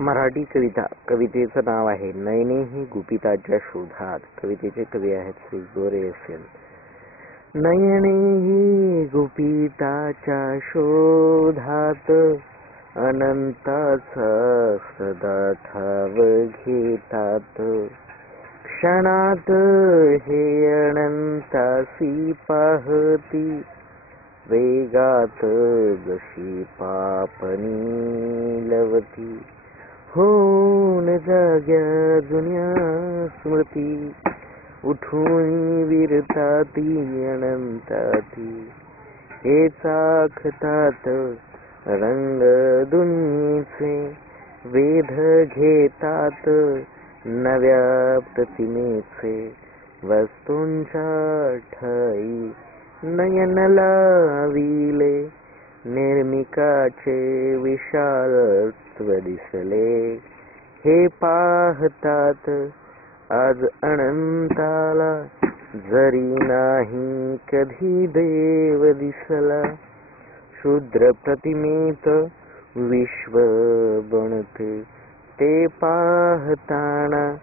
मराठी कविता. कवितेचं नाव आहे नयने ही गुपिताच्या शोधात. कवितेचे कवी आहेत श्री गोरे असेल. नयने ही गुपिताच्या शोधात अनंताचा सदा ठाव घेतात. क्षणात हे अनंतासी पाहती वेगात जशी पापणी लवती. होऊन जाग्या जुन्या स्मृती उठून विरताती अनंताती. हे चाखतात रंग दुनियेचे वेध घेतात नव्या प्रतिमेचे. वस्तूंच्या ठाई नयन लाविले निर्मिकाचे विशालत्व दिसले. हे पाहतात आज अनंताला जरी नाही कधी देव दिसला. शूद्र प्रतिमेत विश्व बनते ते पाहताना